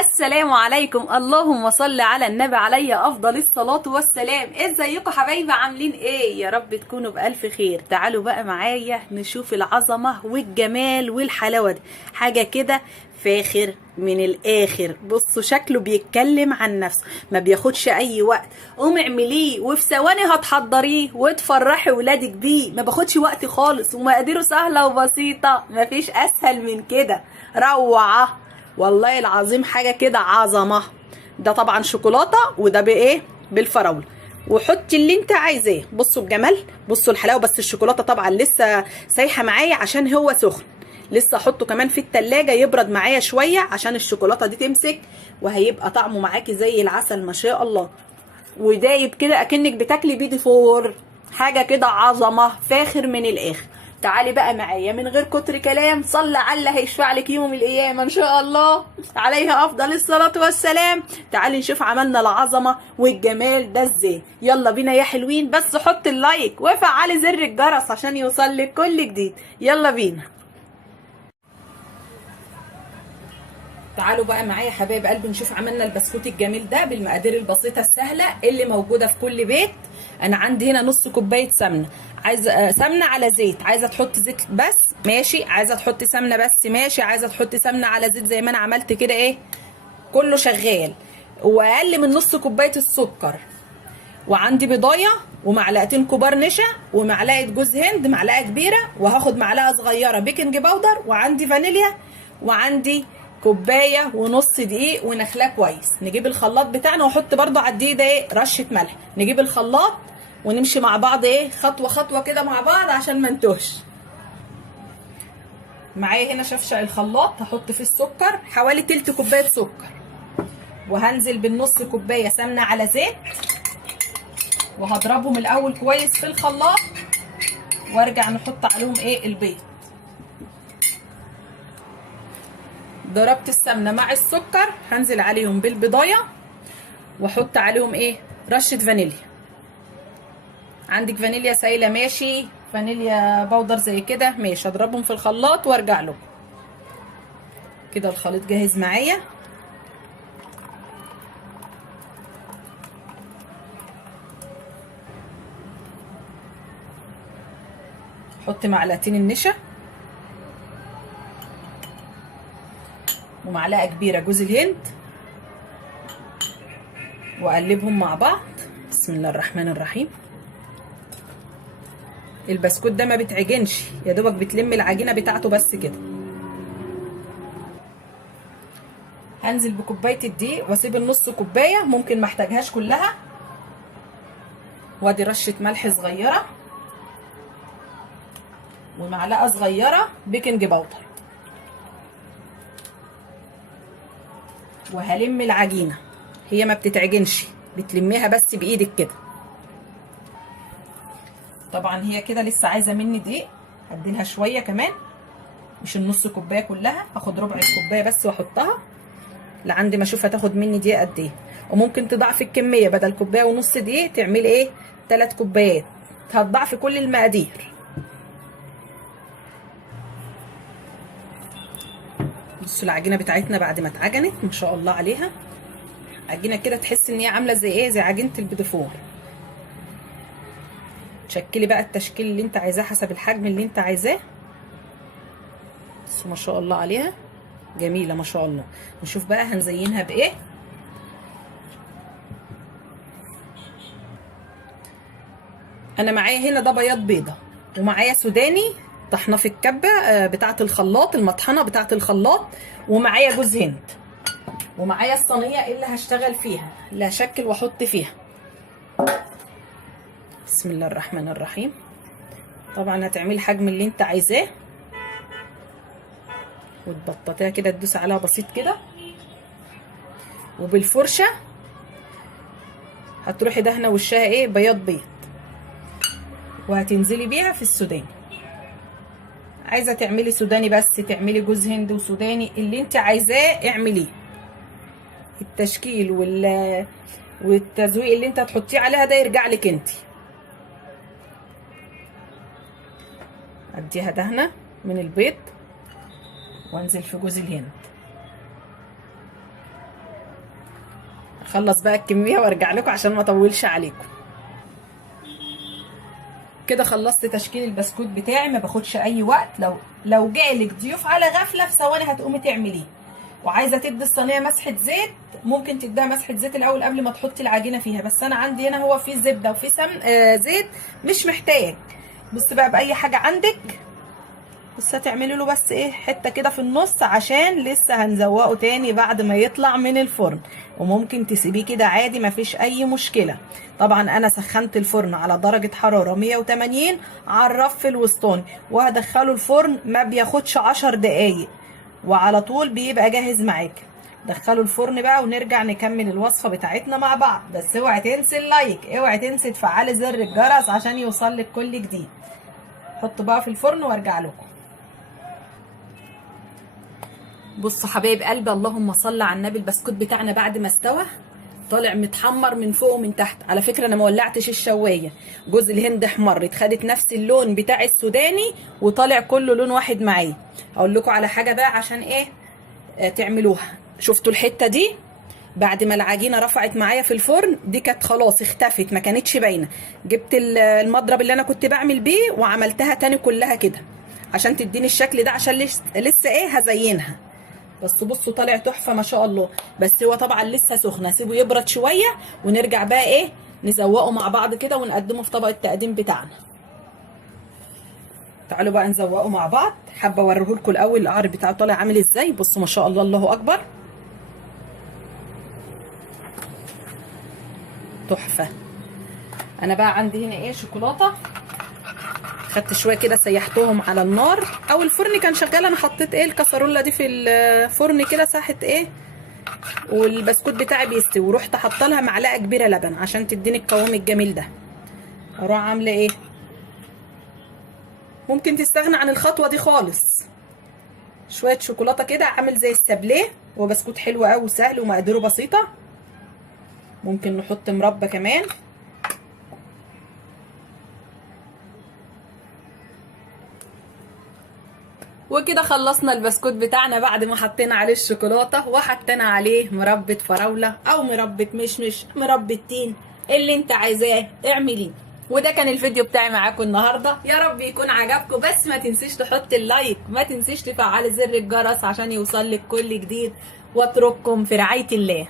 السلام عليكم. اللهم صل على النبي عليه افضل الصلاة والسلام. ازيكم حبايبي؟ عاملين ايه؟ يا رب تكونوا بألف خير. تعالوا بقى معايا نشوف العظمة والجمال والحلاوة دي، حاجة كده فاخر من الاخر. بصوا شكله بيتكلم عن نفسه، ما بياخدش اي وقت. قوم اعمليه وفي ثواني هتحضريه وتفرحي ولادك بيه، ما باخدش وقت خالص ومقاديره سهلة وبسيطة، مفيش اسهل من كده. روعة والله العظيم، حاجه كده عظمه. ده طبعا شوكولاته وده بايه؟ بالفراوله. وحطي اللي انت عايزاه. بصوا الجمال، بصوا الحلاوه. بس الشوكولاته طبعا لسه سايحه معايا عشان هو سخن، لسه احطه كمان في التلاجة يبرد معايا شويه عشان الشوكولاته دي تمسك، وهيبقى طعمه معاكي زي العسل ما شاء الله. ودايب كده اكنك بتاكلي بيدي فور. حاجه كده عظمه فاخر من الاخر. تعالي بقى معايا من غير كتر كلام، صلى على اللي هيشفع لك يوم القيامه ان شاء الله عليها افضل الصلاه والسلام. تعالي نشوف عملنا العظمه والجمال ده ازاي. يلا بينا يا حلوين، بس حط اللايك وفعلي زر الجرس عشان يوصل لك كل جديد. يلا بينا. تعالوا بقى معايا يا حبايب قلبي نشوف عملنا البسكوت الجميل ده بالمقادير البسيطه السهله اللي موجوده في كل بيت. انا عندي هنا نص كوبايه سمنه، عايزه سمنه على زيت. عايزه تحطي زيت بس ماشي، عايزه تحطي سمنه بس ماشي، عايزه تحطي سمنه على زيت زي ما انا عملت كده، ايه كله شغال. واقل من نص كوبايه السكر، وعندي بيضايه ومعلقتين كبار نشا ومعلقه جوز هند معلقه كبيره، وهاخد معلقه صغيره بيكنج باودر، وعندي فانيليا، وعندي كوبايه ونص دقيق ونخلاه كويس. نجيب الخلاط بتاعنا واحط برضو على الدقيق ده ايه رشه ملح. نجيب الخلاط ونمشي مع بعض ايه خطوه خطوه كده مع بعض عشان ما نتوهش. معايا هنا شفشق الخلاط، هحط فيه السكر حوالي تلت كوبايه سكر، وهنزل بالنص كوبايه سمنه على زيت، وهضربهم الاول كويس في الخلاط، وارجع نحط عليهم ايه البيض. ضربت السمنه مع السكر، هنزل عليهم بالبضايه واحط عليهم ايه رشه فانيليا. عندك فانيليا سايله ماشي، فانيليا باودر زي كده ماشي. اضربهم في الخلاط وارجع لهم. كده الخليط جاهز معايا. احط معلقتين النشا ومعلقه كبيره جوز الهند، واقلبهم مع بعض. بسم الله الرحمن الرحيم. البسكوت ده ما بتعجنش، يا دوبك بتلم العجينه بتاعته بس كده. هنزل بكوبايه الدقيق واسيب النص كوبايه، ممكن ما احتاجهاش كلها. وادي رشه ملح صغيره ومعلقه صغيره بيكنج باودر، وهلم العجينه. هي ما بتتعجنش، بتلميها بس بايدك كده. طبعا هي كده لسه عايزه مني دقيق، هديلها شويه كمان، مش النص كوبايه كلها، هاخد ربع الكوبايه بس واحطها لعند ما اشوف هتاخد مني دقيق قد ايه. وممكن تضاعفي الكميه، بدل كوبايه ونص دقيق تعملي ايه 3 كوبايات، هتضاعفي كل المقادير. بصوا العجينه بتاعتنا بعد ما اتعجنت ما شاء الله عليها. عجينه كده تحس ان هي عامله زي ايه، زي عجينه البيدفور. تشكلي بقى التشكيل اللي انت عايزاه حسب الحجم اللي انت عايزاه. بس ما شاء الله عليها جميله ما شاء الله. نشوف بقى هنزينها بايه. انا معايا هنا ده بياض بيضه، ومعايا سوداني طحنه في الكبه بتاعه الخلاط، المطحنه بتاعه الخلاط، ومعايا جوز هند، ومعايا الصينيه اللي هشتغل فيها اللي هشكل واحط فيها. بسم الله الرحمن الرحيم. طبعا هتعملي الحجم اللي انت عايزاه، وتبططيها كده تدوسي عليها بسيط كده، وبالفرشه هتروحي دهنه وشها ايه بياض بيض، وهتنزلي بيها في السوداني. عايزه تعملي سوداني بس تعملي جوز هند وسوداني، اللي انت عايزاه اعمليه. التشكيل والتزويق اللي انت هتحطيه عليها ده يرجع لك انت. اديها دهنه من البيض وانزل في جوز الهند. خلص بقى الكميه وارجع لكم عشان ما اطولش عليكم. كده خلصت تشكيل البسكوت بتاعي، ما باخدش اي وقت. لو جالك ضيوف على غفله في ثواني هتقومي تعمليه. وعايزه تدي الصينيه مسحه زيت، ممكن تديها مسحه زيت الاول قبل ما تحطي العجينه فيها، بس انا عندي هنا هو فيه زبده وفيه زيت، مش محتاج. بص بقى باي حاجه عندك، بس هتعملي له بس ايه حته كده في النص عشان لسه هنزوقه تاني بعد ما يطلع من الفرن. وممكن تسيبيه كده عادي مفيش اي مشكله. طبعا انا سخنت الفرن على درجه حراره 180 على الرف الوسطاني، وهدخله الفرن ما بياخدش 10 دقايق وعلى طول بيبقى جاهز معاك. دخله الفرن بقى ونرجع نكمل الوصفه بتاعتنا مع بعض. بس اوعي تنسي اللايك، اوعي تنسي تفعلي زر الجرس عشان يوصلك كل جديد. حطه بقى في الفرن وارجع لكم. بصوا حبايب قلبي، اللهم صل على النبي، البسكوت بتاعنا بعد ما استوى طالع متحمر من فوق ومن تحت. على فكره انا ما ولعتش الشوايه، جوز الهند احمرت خدت نفس اللون بتاع السوداني وطالع كله لون واحد معايا. هقول لكم على حاجه بقى عشان ايه تعملوها. شفتوا الحته دي بعد ما العجينه رفعت معايا في الفرن دي كانت خلاص اختفت، ما كانتش باينه. جبت المضرب اللي انا كنت بعمل بيه وعملتها تاني كلها كده عشان تديني الشكل ده، عشان لسه ايه هزينها. بس بصوا طالع تحفه ما شاء الله. بس هو طبعا لسه سخن، اسيبه يبرد شويه ونرجع بقى ايه نزوقه مع بعض كده ونقدمه في طبق التقديم بتاعنا. تعالوا بقى نزوقه مع بعض. حابه اوريه لكم الاول القعر بتاعه طالع عامل ازاي. بصوا ما شاء الله، الله اكبر، تحفه. انا بقى عندي هنا ايه شوكولاته، خدت شويه كده سيحتهم على النار او الفرن كان شغال. انا حطيت ايه الكسرولة دي في الفرن كده ساحت ايه والبسكوت بتاعي بيستوي، ورحت حاطه لها معلقه كبيره لبن عشان تديني القوام الجميل ده. اروح عامله ايه، ممكن تستغنى عن الخطوه دي خالص. شويه شوكولاته كده عامل زي السابليه، وبسكوت حلو قوي وسهل ومقاديره بسيطه. ممكن نحط مربى كمان. وكده خلصنا البسكوت بتاعنا بعد ما حطينا عليه الشوكولاته وحطينا عليه مربى فراوله او مربى مشمش، مربى تين، اللي انت عايزاه اعمليه. وده كان الفيديو بتاعي معاكم النهارده، يا رب يكون عجبكم. بس ما تنسيش تحط اللايك، ما تنسيش تفعلي زر الجرس عشان يوصلك كل جديد، واترككم في رعايه الله.